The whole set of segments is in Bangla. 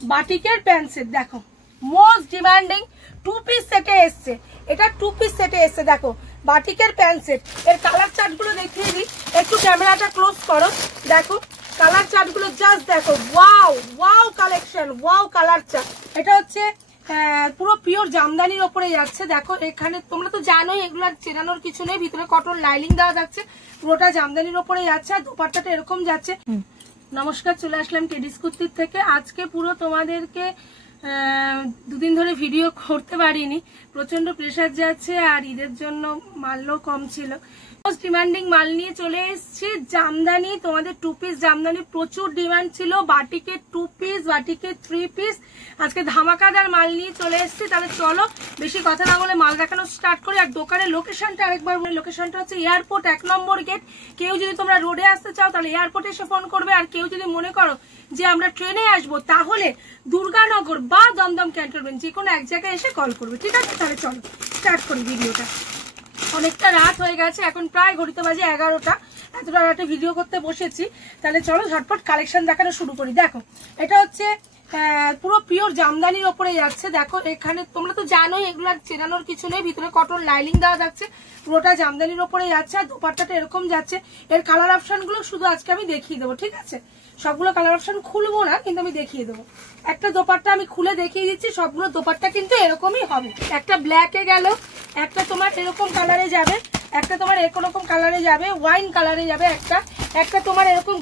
বাটিকের প্যান্ট সেট দেখো, মোস্ট ডিমান্ডিং 2 পিস সেটে এসছে, এটা 2 পিস সেটে এসছে। দেখো বাটিকের প্যান্ট সেট, এর কালার চার্ট গুলো দেখিয়ে দিই, একটু ক্যামেরাটা ক্লোজ করো। দেখো কালার চার্ট গুলো জাস্ট দেখো, wow wow collection, wow colour chart. এটা হচ্ছে পুরো পিওর জামদানির ওপরে যাচ্ছে। দেখো এখানে তোমরা তো জানোই এগুলো চেনানোর কিছু নেই, ভিতরে কটন লাইনিং দেওয়া যাচ্ছে, পুরোটা জামদানির ওপরে যাচ্ছে। আর দুপাট্টাটা এরকম যাচ্ছে। নমস্কার, চলে আসলাম টেডিস কুর্তির থেকে। আজকে পুরো তোমাদেরকে দুদিন ধরে ভিডিও করতে পারিনি, প্রচন্ড প্রেশার যাচ্ছে, আর ঈদের জন্য মালও কম ছিল। মোস্ট ডিমান্ডিং মাল নিয়ে চলে এসেছি, জামদানি। তোমাদের 2 পিস জামদানি প্রচুর ডিমান্ড ছিল, বাটিকে 2 পিস, বাটিকে 3 পিস। আজকে ধামাকাদার মাল নিয়ে চলে এসেছি। তাহলে চলো বেশি কথা না বলে মাল দেখানো স্টার্ট করি। আর দোকানের লোকেশনটা আরেকবার, লোকেশনটা হচ্ছে এয়ারপোর্ট 1 নম্বর গেট। কেউ যদি তোমরা রোডে আসতে চাও তাহলে এয়ারপোর্টে এসে ফোন করবে, আর কেউ যদি মনে করো যে আমরা ট্রেনে আসবো তাহলে দুর্গানগর বা দমদম ক্যান্টনমেন্ট যে কোনো এক জায়গায় এসে কল করবে, ঠিক আছে? তাহলে চলো স্টার্ট করি ভিডিওটা। অনেকটা রাত হয়ে গেছে, এখন প্রায় ঘড়িতে বাজে 11টা। এতটা রাতে ভিডিও করতে বসেছি, তাহলে চলো ঝটপট কালেকশন দেখানো শুরু করি। দেখো এটা হচ্ছে পুরো পিওর জামদানির ওপরে যাচ্ছে। দেখো এখানে তোমরা তো জানোই এগুলো চেনানোর কিছু নেই, ভিতরে কটন লাইনিং দেওয়া যাচ্ছে, পুরোটা জামদানির ওপরে যাচ্ছে। আর দুপাট্টাটা এরকম যাচ্ছে। এর কালার অপশন গুলো শুধু আজকে আমি দেখিয়ে দেবো, ঠিক আছে? সবগুলো কালার অপশন খুলবো না, কিন্তু আমি দেখিয়ে দেবো। একটা দোপাট্টা আমি খুলে দেখিয়ে দিচ্ছি, সবগুলো দোপাট্টা কিন্তু এরকমই হবে। একটা ব্ল্যাকে গেল, একটা তোমার এরকম কালারে যাবে, একটা তোমার এরকম কালারে যাবে, ওয়াইন কালারে যাবে, একটা তোমার এরকম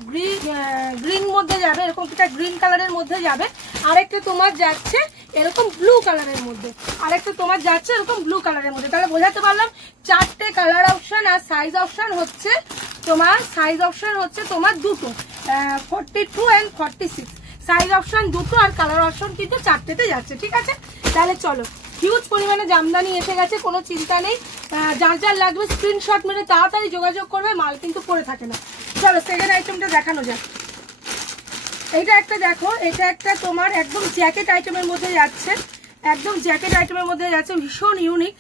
গ্রিন মধ্যে যাবে, এরকম একটা গ্রিন কালারের মধ্যে যাবে, আরেকটা তোমার যাচ্ছে এরকম ব্লু কালারের মধ্যে, আরেকটা তোমার যাচ্ছে এরকম ব্লু কালারের মধ্যে। তাহলে বোঝাতে পারলাম 4টে কালার অপশন। আর সাইজ অপশন হচ্ছে তোমার দুটো, 42 and 46 সাইজ অপশন দুটো, আর কালার অপশন কিন্তু 4টেতে যাচ্ছে, ঠিক আছে? তাহলে চলো, হিউজ পরিমাণে জামদানি এসে গেছে, কোনো চিন্তা নেই। যার যার লাগবে স্ক্রিনশট মেরে তাড়াতাড়ি যোগাযোগ করবে, মাল কিন্তু পড়ে থাকে না। চলো সেকেন্ড আইটেমটা দেখানো যাক। এইটা একটা দেখো, এটা একটা তোমার একদম জ্যাকেট আইটেমের মধ্যে যাচ্ছে, একদম জ্যাকেট আইটেমের মধ্যে যাচ্ছে, ভীষণ ইউনিক।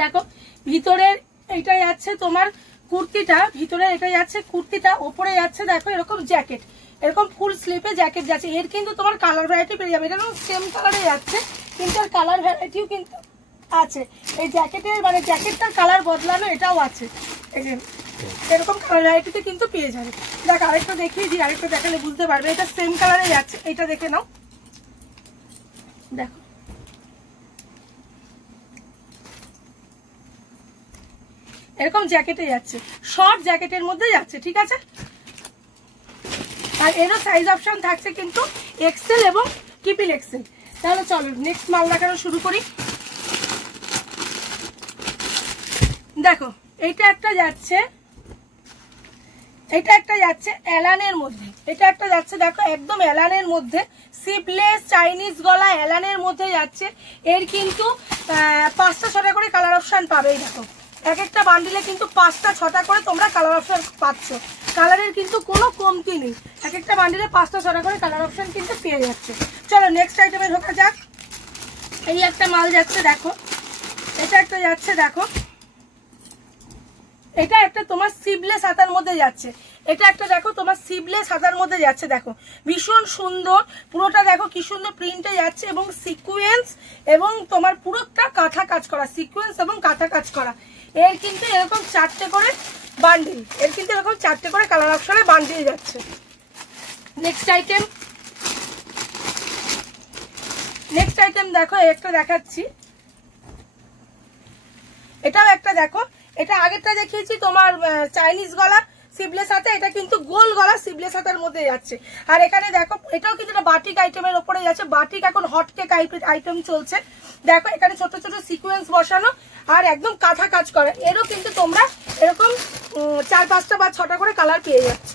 দেখো ভিতরের এইটা যাচ্ছে তোমার কুর্তিটা, ভিতরে এটা যাচ্ছে কুর্তিটা, ওপরে যাচ্ছে দেখো এরকম জ্যাকেট, এরকম ফুল স্লিপে জ্যাকেট যাচ্ছে। এর কিন্তু তোমার কালার ভ্যারাইটি পেয়ে যাবে, এটা সেম কালারে যাচ্ছে, কিন্তু এর কালার ভ্যারাইটিও কিন্তু আছে। এই জ্যাকেটের মানে জ্যাকেটটার কালার বদলানো এটাও আছে, এই যে এরকম কালার ভ্যারাইটিতে কিন্তু পেয়ে যাবে। দেখ আরেকটা দেখিয়ে দিই, আরেকটা দেখালে বুঝতে পারবে। এটা সেম কালারে যাচ্ছে, এটা দেখে নাও। দেখো এরকম জ্যাকেটে যাচ্ছে, শর্ট জ্যাকেটের মধ্যে যাচ্ছে, ঠিক আছে? আর এরও সাইজ অপশন থাকছে কিন্তু এক্সেল এবং ট্রিপল এক্সেল। তাহলে চলো নেক্সট মাল দেখানো শুরু করি। দেখো এটা একটা যাচ্ছে, এলানের মধ্যে, এটা একটা যাচ্ছে দেখো একদম এলানের মধ্যে, সিপলেস চাইনিজ গলা এলানের মধ্যে যাচ্ছে। এর কিন্তু 5টা 6টা করে কালার অপশন পাবে। দেখো এক একটা বান্ডিলে কিন্তু 5টা 6টা করে তোমরা কালার অপশন পাচ্ছ, কালারের কিন্তু কোনো কমতি নেই। এক একটা বান্ডিলে 5টা 6টা করে কালার অপশন কিন্তু পেয়ে যাচ্ছে। চলো নেক্সট আইটেমে ঢোকা যাক। এই একটা মাল যাচ্ছে দেখো, এটা একটা যাচ্ছে দেখো, এটা একটা তোমার সিবলেস হাতার মধ্যে যাচ্ছে, এটা একটা দেখো তোমার সিবলেস হাতার মধ্যে যাচ্ছে। দেখো ভীষণ সুন্দর, পুরোটা দেখো কি সুন্দর প্রিন্টে যাচ্ছে, এবং সিকোয়েন্স এবং তোমার পুরোটা কাঁথা কাজ করা, সিকোয়েন্স এবং কাঁথা কাজ করা। এর কিন্তু এরকম 4টে করে বান্ডিল, এর কিন্তু এরকম 4টে করে কালার অপশনে বান্ডিল যাচ্ছে। নেক্সট আইটেম দেখো, একটা দেখাচ্ছি, এটাও একটা দেখো, এটা আগেরটা দেখিয়েছি তোমার চাইনিজ গলা সিবলেস হাতে, এটা কিন্তু গোল গলা সিবলেস হাতের মধ্যে যাচ্ছে। আর এখানে দেখো এটাও কিন্তু বাটিক আইটেমের উপরে যাচ্ছে, বাটিক এখন হটকেক আইটেম চলছে। দেখো এখানে ছোট ছোট সিকোয়েন্স বসানো আর একদম কাঁথা কাজ করা। এরও কিন্তু তোমরা এরকম 4, 5টা বা 6টা করে কালার পেয়ে যাচ্ছ।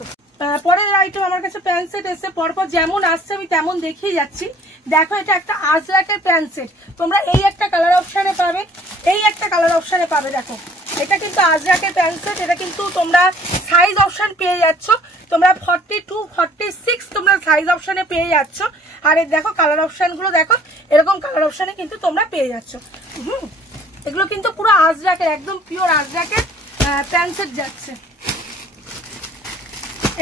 পরের আইটেম আমার কাছে প্যান্ট সেট এসে, পরপর যেমন আসছে আমি তেমন দেখিয়ে যাচ্ছি। দেখো এটা একটা আজরাকের প্যান্ট সেট, তোমরা এই একটা কালার অপশনে পাবে, এই একটা কালার অপশনে পাবে। দেখো এটা কিন্তু আজরাকের প্যান্ট সেট, এটা কিন্তু তোমরা সাইজ অপশন পেয়ে যাচ্ছ, তোমরা 42, 46 তোমরা সাইজ অপশনে পেয়ে যাচ্ছ। আর এই দেখো কালার অপশন গুলো দেখো, এরকম কালার অপশনে কিন্তু তোমরা পেয়ে যাচ্ছ। এগুলো কিন্তু পুরো আজরাকের, একদম পিওর আজরাকের প্যান্ট সেট যাচ্ছে।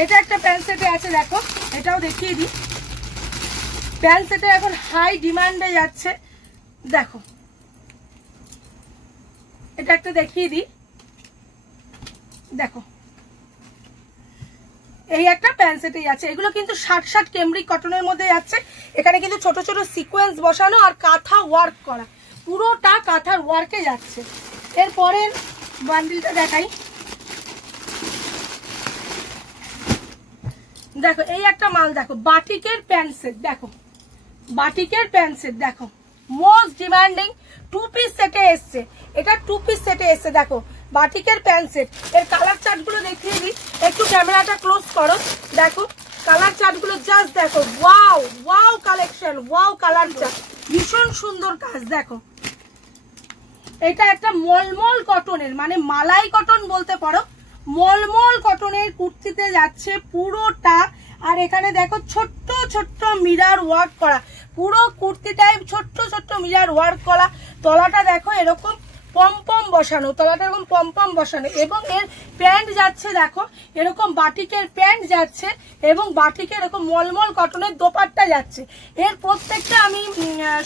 এটা একটা প্যান্ট সেটে আছে, দেখো এটাও দেখিয়ে দিই। প্যান্ট সেটে এখন হাই ডিমান্ডে যাচ্ছে। দেখো এটা একটা দেখিয়ে দিই, দেখো এই একটা প্যান্ট সেটে যাচ্ছে। এগুলো কিন্তু 60 কেমব্রিক কটনের মধ্যে যাচ্ছে। এখানে কিন্তু ছোট ছোট সিকোয়েন্স বসানো আর কাঁথা ওয়ার্ক করা, পুরোটা কাঁথার ওয়ার্কে যাচ্ছে। এরপরের বান্ডিলটা দেখাই, দেখো এই একটা মাল, দেখো বাটিকের প্যান্ট সেট, দেখো বাটিকের প্যান্ট সেট, দেখো মোস্ট ডিমান্ডিং 2 পিস সেটে এসছে। এটা 2 পিস সেটে এসছে। দেখো বাটিকের প্যান্ট সেট, এর কালার চার্ট গুলো দেখিয়ে দিই, একটু ক্যামেরাটা ক্লোজ করো। দেখো কালার চার্ট গুলো জাস্ট দেখো, wow wow collection, wow colour chart, ভীষণ সুন্দর কাজ। দেখো এটা একটা মলমল কটনের, মানে মালাই কটন বলতে পারো, মলমল কটনের কুর্তিতে যাচ্ছে পুরোটা। আর এখানে দেখো ছোট্ট ছোট্ট মিরার ওয়ার্ক করা, পুরো কুর্তিটায় ছোট্ট ছোট্ট মিরার ওয়ার্ক করা। তলাটা দেখো এরকম পমপম বসানো, তলাটা এরকম পমপম বসানো, এবং এর প্যান্ট যাচ্ছে দেখো এরকম বাটিকের প্যান্ট যাচ্ছে, এবং বাটিকের এরকম মলমল কটনের দোপাট্টা যাচ্ছে। এর প্রত্যেকটা আমি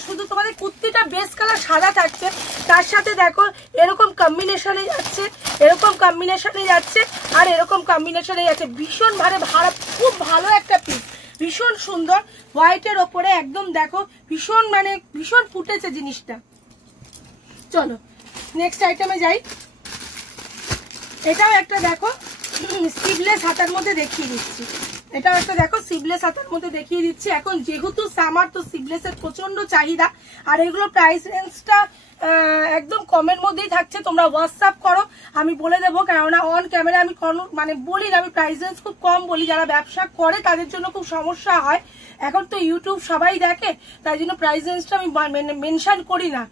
শুধু তোমাদের কুর্তিটা বেস কালার সাদা থাকছে, তার সাথে দেখো এরকম কম্বিনেশনে যাচ্ছে, এরকম কম্বিনেশনে যাচ্ছে, আর এরকম কম্বিনেশনে যাচ্ছে। ভীষণ খুব ভালো একটা পিস, ভীষণ সুন্দর, হোয়াইটের ওপরে একদম দেখো ভীষণ মানে ভীষণ ফুটেছে জিনিসটা। চলো নেক্সট আইটেমে যাই। এটাও একটা দেখো স্লিভলেস হাতার মধ্যে দেখিয়ে দিচ্ছি, এটাও একটা দেখো স্লিভলেস হাতার মধ্যে দেখিয়ে দিচ্ছি। এখন যেহেতু সামার, তো স্লিভলেসের প্রচন্ড চাহিদা, আর এগুলো প্রাইস রেঞ্জটা একদম কমের মধ্যেই থাকছে। তোমরা হোয়াটসঅ্যাপ করো, আমি বলে দেবো, কেননা অন ক্যামেরা আমি মানে বলি না, আমি প্রাইস রেঞ্জ খুব কম বলি। যারা ব্যবসা করে তাদের জন্য খুব সমস্যা হয়, এখন তো ইউটিউব সবাই দেখে, তাই জন্য প্রাইস রেঞ্জটা আমি মেনশন করি না,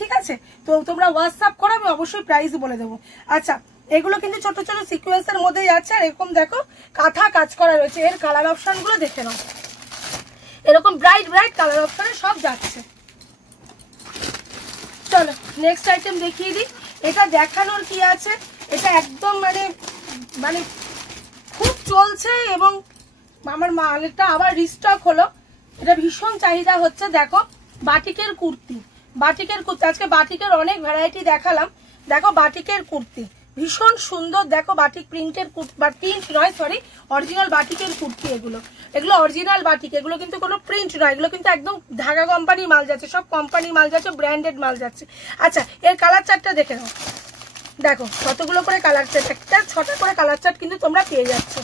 ঠিক আছে? তো তোমরা হোয়াটসঅ্যাপ করো, আমি অবশ্যই প্রাইস বলে দেবো। আচ্ছা এগুলো কিন্তু ছোট ছোট সিকোয়েন্সের মধ্যে যাচ্ছে, আর এরকম দেখো কাঁথা কাজ করা রয়েছে। এর কালার অপশন গুলো দেখে নাও, এরকম ব্রাইট ব্রাইট কালার অপশনে সব যাচ্ছে। চলো নেক্সট আইটেম দেখিয়ে দিই। এটা দেখানোর কি আছে, এটা একদম মানে খুব চলছে, এবং আমার মালটা আবার রিস্টক হলো, এটা ভীষণ চাহিদা হচ্ছে। দেখো বাটিকের কুর্তি, বাটিকের কুর্তি, আজকে বাটিকের অনেক ভ্যারাইটি দেখালাম। দেখো বাটিকের কুর্তি ভীষণ সুন্দর, দেখো বাটিক প্রিন্টের কুর্তি, বা প্রিন্ট নয় সরি, অরিজিনাল বাটিকের কুর্তি। এগুলো অরিজিনাল বাটিক, এগুলো কিন্তু কোনো প্রিন্ট নয়, এগুলো কিন্তু একদম ঢাকা কোম্পানি মাল যাচ্ছে, সব কোম্পানি মাল যাচ্ছে, ব্র্যান্ডেড মাল যাচ্ছে। আচ্ছা এর কালার চার্টটা দেখে নাও, দেখো কতগুলো করে কালার চার্ট, একটা 6টা করে কালার চার্ট কিন্তু তোমরা পেয়ে যাচ্ছ।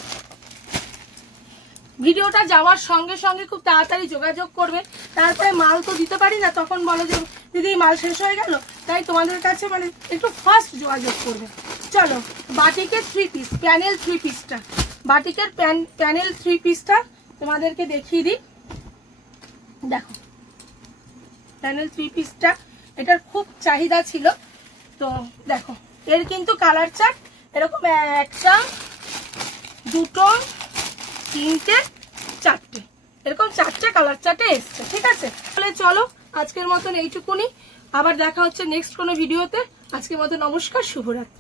ভিডিওটা যাওয়ার সঙ্গে সঙ্গে খুব তাড়াতাড়ি যোগাযোগ করবে, তারপরে মাল তো দিতে পারি না, তখন বলো যে দিদি মাল শেষ হয়ে গেল, তাই তোমাদের কাছে মানে একটু ফাস্ট যোগাযোগ করবে। চলো বাটিকের 3 পিস, প্যানেল 3 পিসটা, বাটিকের প্যানেল 3 পিসটা তোমাদেরকে দেখিয়ে দিই। দেখো প্যানেল 3 পিসটা, এটার খুব চাহিদা ছিল, তো দেখো এর কিন্তু কালার চার্ট এরকম 1টা 2টো 3টে 4টে, এরকম 4টে কালার চার্টে এসছে, ঠিক আছে? তাহলে চলো আজকের মতন এইটুকুনি, আবার দেখা হচ্ছে নেক্সট কোনো ভিডিওতে। আজকের মতো নমস্কার, শুভরাত্রি।